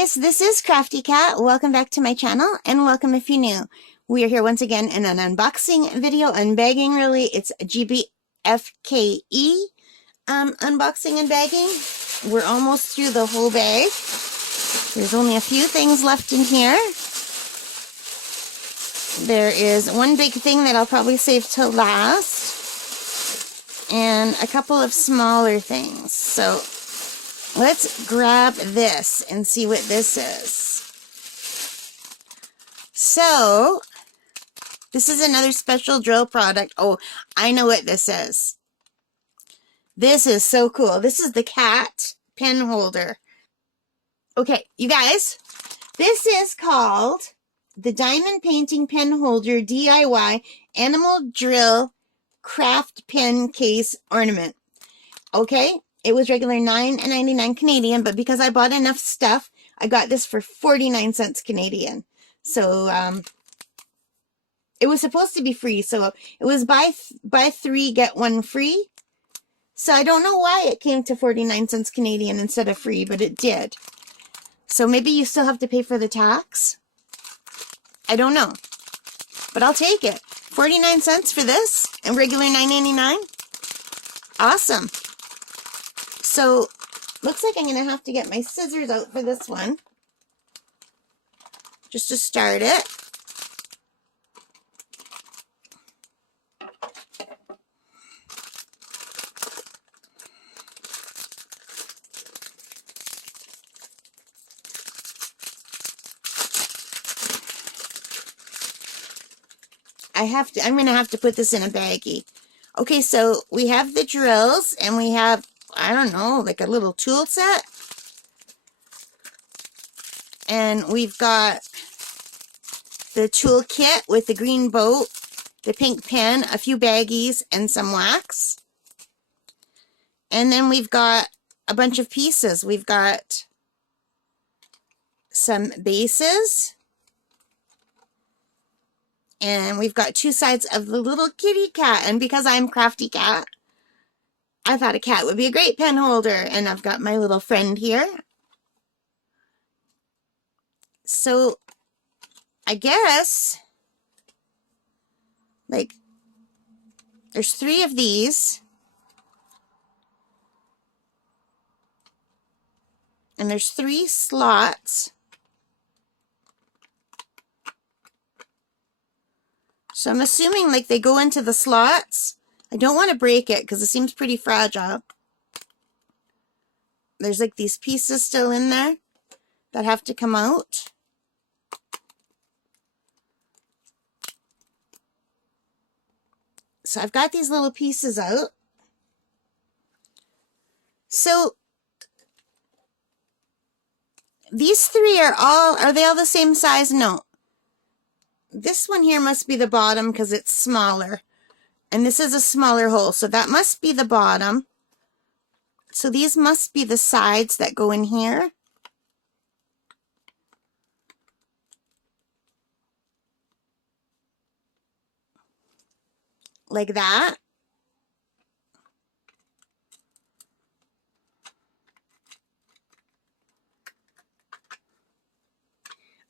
guys, this is Crafty Cat. Welcome back to my channel and welcome if you're new. We are here once again in an unboxing video, unbagging really. It's GBFKE unboxing and bagging. We're almost through the whole bag. There's only a few things left in here. There is one big thing that I'll probably save till last and a couple of smaller things. So let's grab this and see what this is. So, this is another special drill product. Oh, I know what this is. This is so cool. This is the cat pen holder. Okay, you guys, this is called the Diamond Painting Pen Holder DIY Animal Drill Craft Pen Case Ornament. Okay? It was regular $9.99 Canadian, but because I bought enough stuff, I got this for 49 cents Canadian. So, it was supposed to be free, so it was buy 3, get 1 free. So I don't know why it came to 49 cents Canadian instead of free, but it did. So maybe you still have to pay for the tax? I don't know. But I'll take it. 49 cents for this and regular $9.99? Awesome. So, looks like I'm going to have to get my scissors out for this one. Just to start it. I'm going to have to put this in a baggie. Okay, so we have the drills and we have, I don't know, like a little tool set. And we've got the tool kit with the green boat, the pink pen, a few baggies, and some wax. And then we've got a bunch of pieces. We've got some bases. And we've got 2 sides of the little kitty cat. And because I'm Crafty Cat, I thought a cat would be a great pen holder. And I've got my little friend here. So, I guess, like, there's 3 of these. And there's 3 slots. So I'm assuming like they go into the slots. I don't want to break it because it seems pretty fragile. There's like these pieces still in there that have to come out. So I've got these little pieces out. So these 3 are they all the same size? No. This one here must be the bottom because it's smaller. And this is a smaller hole, so that must be the bottom. So these must be the sides that go in here. Like that.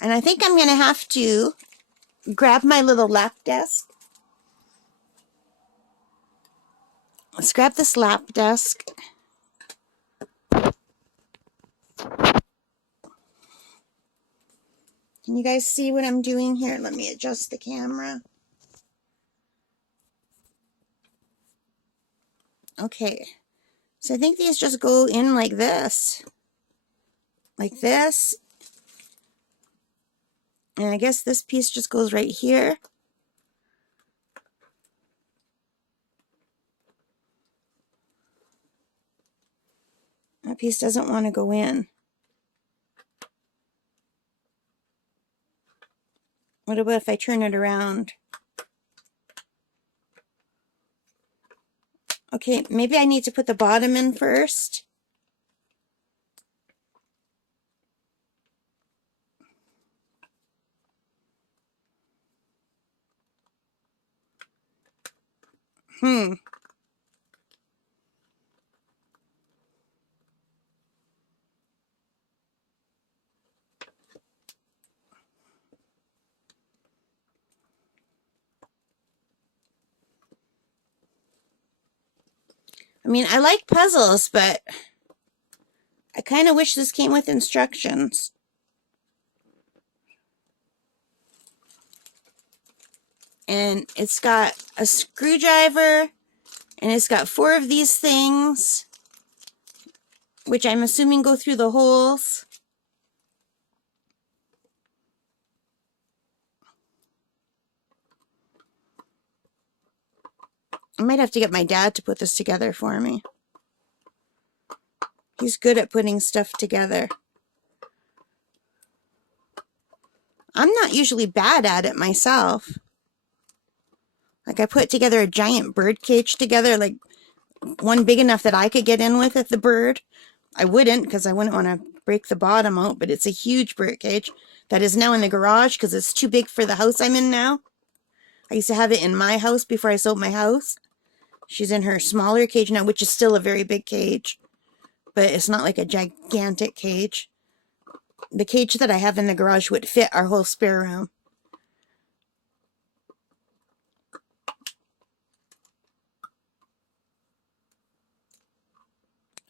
And I think I'm going to have to grab my little lap desk. Let's grab this lap desk. Can you guys see what I'm doing here? Let me adjust the camera. Okay. So I think these just go in like this. Like this. And I guess this piece just goes right here. That piece doesn't want to go in. What about if I turn it around? Okay, maybe I need to put the bottom in first. I mean, I like puzzles, but I kind of wish this came with instructions. And it's got a screwdriver, and it's got 4 of these things, which I'm assuming go through the holes. I might have to get my dad to put this together for me. He's good at putting stuff together. I'm not usually bad at it myself. Like, I put together a giant bird cage together, like one big enough that I could get in with the bird. I wouldn't, because I wouldn't want to break the bottom out, but it's a huge bird cage that is now in the garage because it's too big for the house I'm in now. I used to have it in my house before I sold my house. She's in her smaller cage now, which is still a very big cage, but it's not like a gigantic cage. The cage that I have in the garage would fit our whole spare room.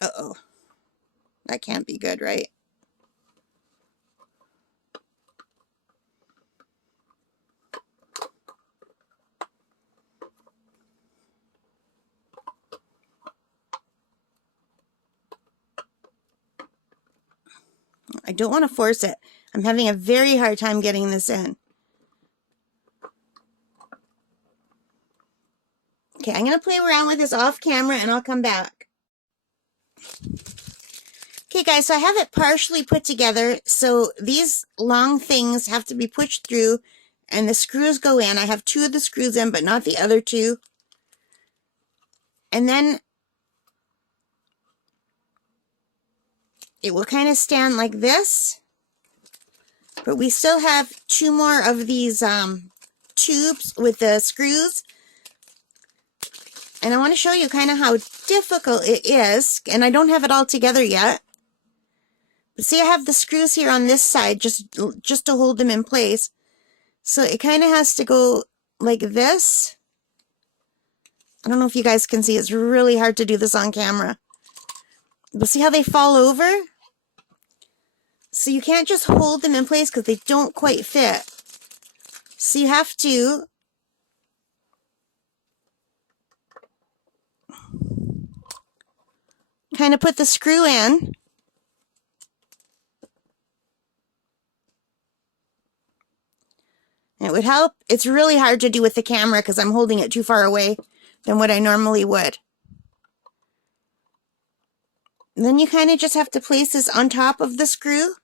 Uh-oh. That can't be good, right? I don't want to force it. I'm having a very hard time getting this in. Okay, I'm going to play around with this off camera and I'll come back. Okay guys, so I have it partially put together. So these long things have to be pushed through and the screws go in. I have 2 of the screws in, but not the other 2. And then it will kind of stand like this. But we still have 2 more of these tubes with the screws. And I want to show you kind of how difficult it is. And I don't have it all together yet. But see, I have the screws here on this side just to hold them in place. So it kind of has to go like this. I don't know if you guys can see. It's really hard to do this on camera. But see how they fall over? So you can't just hold them in place because they don't quite fit. So you have to kind of put the screw in. And it would help. It's really hard to do with the camera because I'm holding it too far away than what I normally would. And then you kind of just have to place this on top of the screw.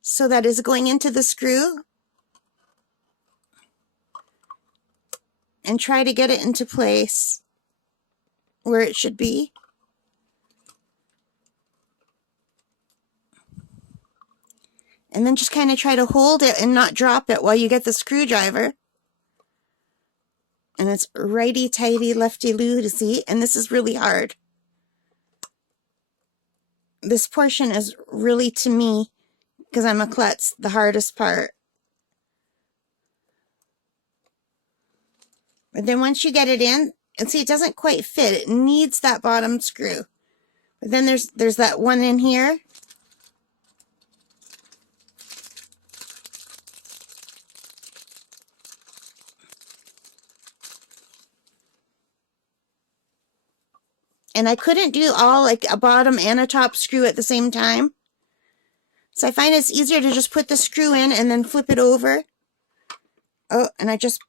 So that is going into the screw. And try to get it into place where it should be. And then just kind of try to hold it and not drop it while you get the screwdriver. And it's righty-tighty, lefty-loosey, and this is really hard. This portion is really, to me, because I'm a klutz, the hardest part. But then once you get it in, and see, it doesn't quite fit. It needs that bottom screw. But then there's that one in here. And I couldn't do all like a bottom and a top screw at the same time. So I find it's easier to just put the screw in and then flip it over. Oh, and I just,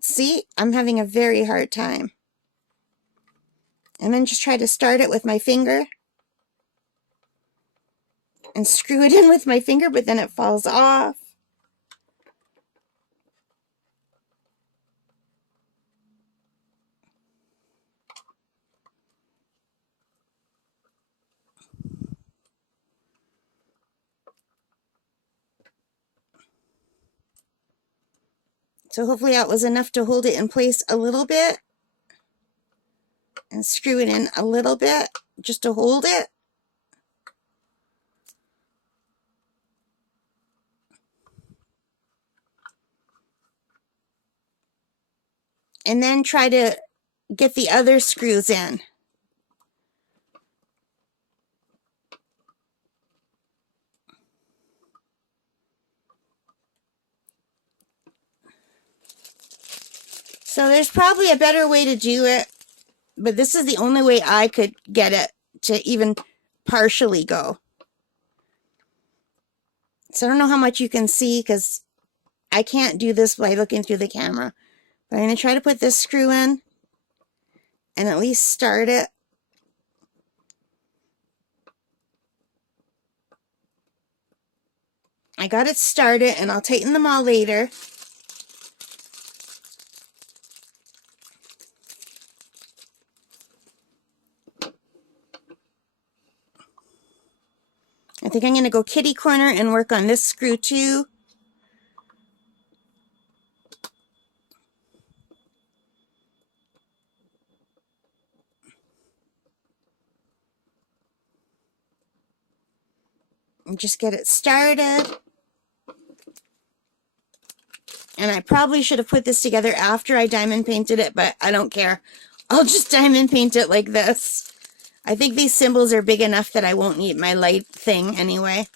see, I'm having a very hard time. And then just try to start it with my finger. And screw it in with my finger, but then it falls off. So hopefully that was enough to hold it in place a little bit. And screw it in a little bit just to hold it. and then try to get the other screws in. So there's probably a better way to do it, but this is the only way I could get it to even partially go. So I don't know how much you can see because I can't do this by looking through the camera. But I'm going to try to put this screw in and at least start it. I got it started, and I'll tighten them all later. I think I'm going to go kitty corner and work on this screw too. And just get it started. And I probably should have put this together after I diamond painted it, but I don't care. I'll just diamond paint it like this. I think these symbols are big enough that I won't need my light thing anyway.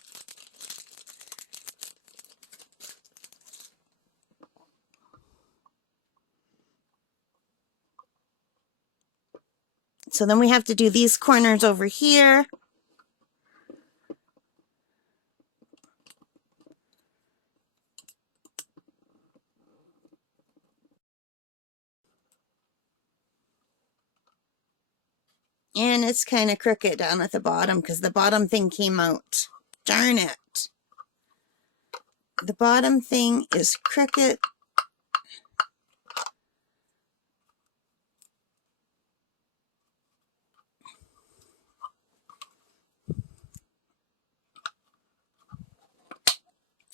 So then we have to do these corners over here. And it's kind of crooked down at the bottom because the bottom thing came out. Darn it. The bottom thing is crooked.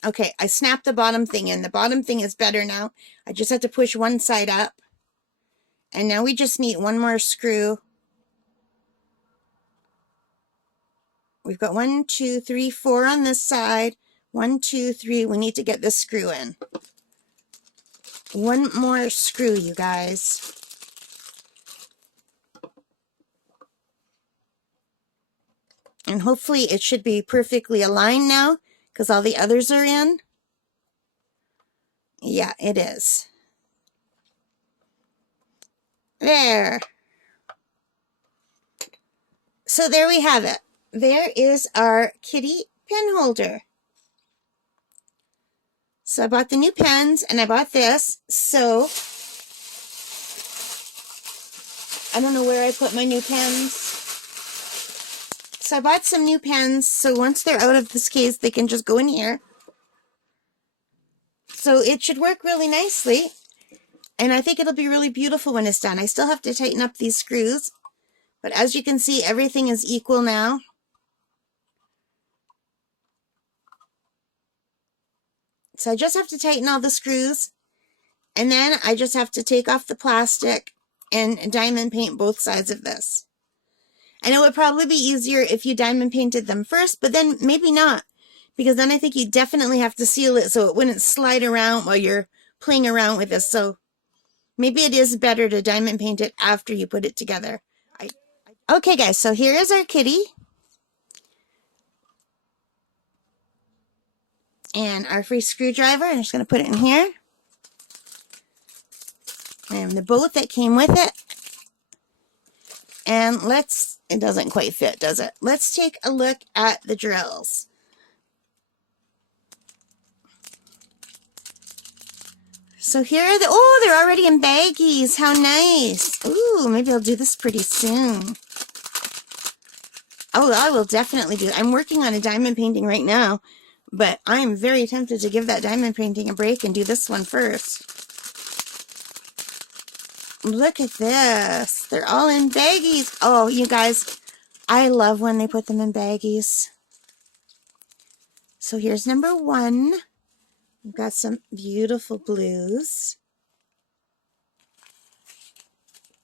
Okay, I snapped the bottom thing in. The bottom thing is better now. I just have to push one side up. And now we just need one more screw. We've got 1, 2, 3, 4 on this side. 1, 2, 3. We need to get this screw in. One more screw, you guys. And hopefully it should be perfectly aligned now because all the others are in. Yeah, it is. There. So there we have it. There is our kitty pen holder. So I bought the new pens and I bought this. So I don't know where I put my new pens. So I bought some new pens. So once they're out of this case, they can just go in here. So it should work really nicely. And I think it'll be really beautiful when it's done. I still have to tighten up these screws. But as you can see, everything is equal now. So I just have to tighten all the screws. And then I just have to take off the plastic and diamond paint both sides of this. And it would probably be easier if you diamond painted them first, but then maybe not. Because then I think you definitely have to seal it so it wouldn't slide around while you're playing around with this. So maybe it is better to diamond paint it after you put it together. Okay guys, so here is our kitty. And our free screwdriver. I'm just going to put it in here. And the bolt that came with it. And it doesn't quite fit, does it? Let's take a look at the drills. So here are they're already in baggies. How nice. Ooh, maybe I'll do this pretty soon. Oh, I will definitely do it. I'm working on a diamond painting right now, but I'm very tempted to give that diamond painting a break and do this one first. Look at this. They're all in baggies. Oh, you guys, I love when they put them in baggies. So here's number 1. We've got some beautiful blues.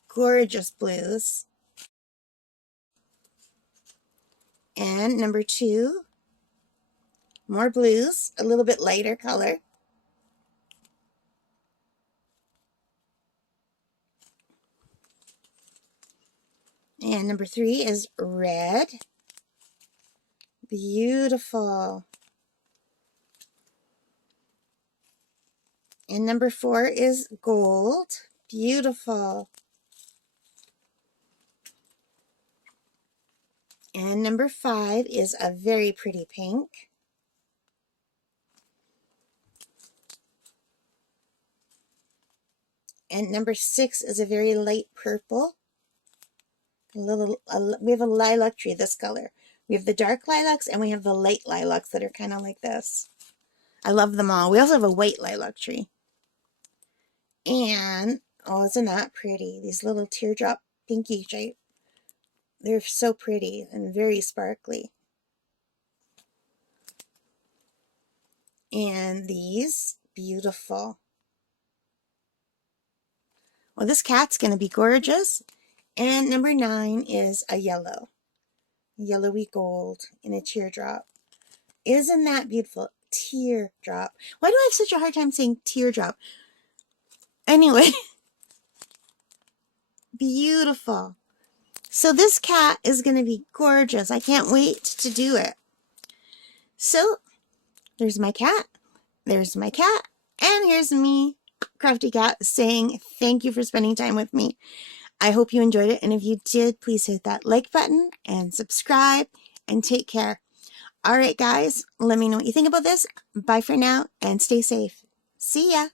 Gorgeous blues. And number 2, more blues, a little bit lighter color. And number 3 is red. Beautiful. And number 4 is gold. Beautiful. And number 5 is a very pretty pink. And number 6 is a very light purple. We have a lilac tree this color. We have the dark lilacs and we have the light lilacs that are kind of like this. I love them all. We also have a white lilac tree. And, oh, isn't that pretty? These little teardrop pinky shape. They're so pretty and very sparkly. And these, beautiful. Well, this cat's going to be gorgeous. And number 9 is a yellow. Yellowy gold in a teardrop. Isn't that beautiful? Teardrop. Why do I have such a hard time saying teardrop? Anyway. Beautiful. So this cat is going to be gorgeous. I can't wait to do it. So, there's my cat. There's my cat. And here's me, Crafty Cat, saying thank you for spending time with me. I hope you enjoyed it. And if you did, please hit that like button and subscribe and take care. All right, guys, let me know what you think about this. Bye for now and stay safe. See ya.